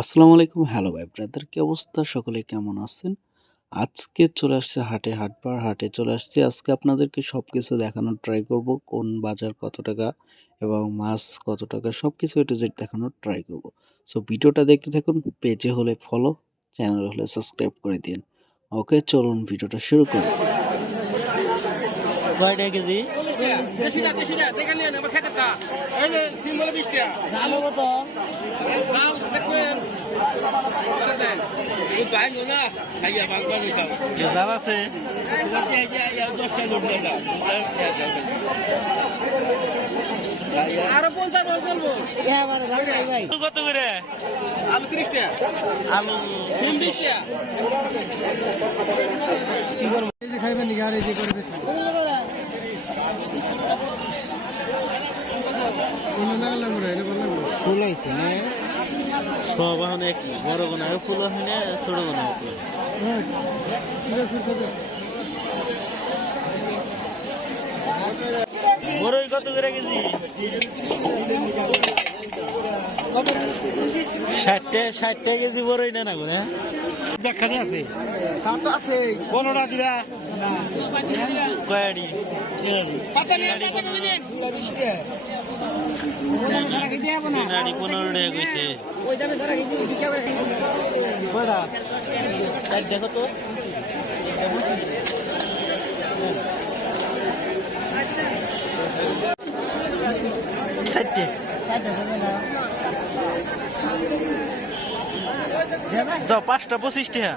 আসসালামু আলাইকুম। হ্যালো ভাই ব্রাদার, কি অবস্থা? সকলে কেমন আছেন? আজকে চলে আসছে হাটে, হাটবার হাটে চলে আসছি। আজকে আপনাদেরকে সবকিছু দেখানোর ট্রাই করব, কোন বাজার কত টাকা এবং মাছ কত টাকা, সবকিছু এ টু জেড দেখানোর ট্রাই করব। সো ভিডিওটা দেখতে থাকুন। পেজে হলে ফলো, চ্যানেল হলে সাবস্ক্রাইব করে দিন। ওকে, চলুন ভিডিওটা শুরু করি। কয়টা কেজি? জাল আছে কত করে? আলু 30 টাকা, আলু 20 টাকা। কি করবো খাইবেন নাকি? আর এই যে করে ফুল হয়েছে না সব অনেক বড় কোনো ফুল হয় না, ছোট কোনো ফুল। বড়ই কত করে কেজি? 60 কেজি বড়ই না না করে দেখানি আছে, তা তো আছে। 15টা দিবা কয়াডি নাড়ি 15 টাকা কইছে। দেখো তো যাও 5টা 25 টাকা।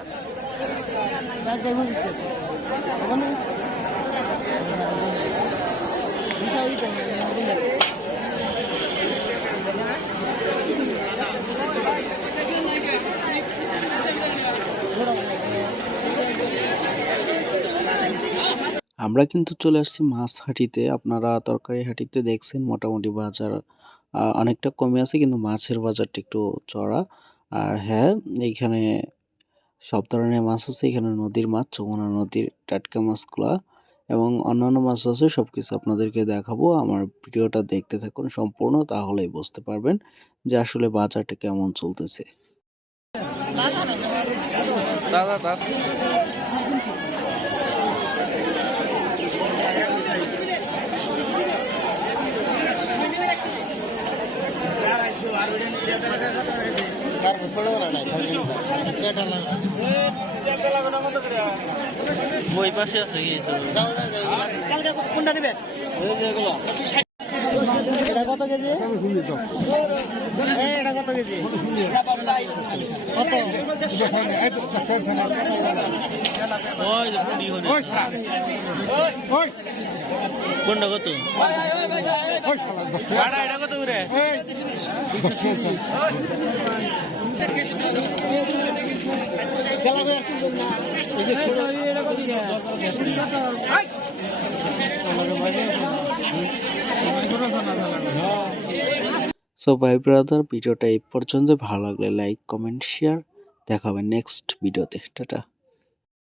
আমরা কিন্তু চলে আসছি মাছ হাটিতে। আপনারা তরকারি হাটিতে দেখছেন মোটামুটি বাজার অনেকটা কমে আছে, কিন্তু মাছের বাজারটা একটু চড়া। আর হ্যাঁ, এইখানে সব ধরনের মাছ আছে। এখানে নদীর মাছ, যমুনা নদীর টাটকা মাছগুলা এবং অন্যান্য মাছ আছে। সবকিছু আপনাদেরকে দেখাবো। আমার ভিডিওটা দেখতে থাকুন সম্পূর্ণ, তাহলেই বুঝতে পারবেন যে আসলে বাজারটা কেমন চলতেছে। বই পাশে আছে কি কোনটা নেবেন? এটা কত কেজি? এটা কত কেজি? কোনটা কত? এটা কত করে? সো ভাই ব্রাদার, ভিডিওটা এই পর্যন্ত। ভালো লাগলে লাইক, কমেন্ট, শেয়ার। দেখা হবে নেক্সট ভিডিওতে। টাটা।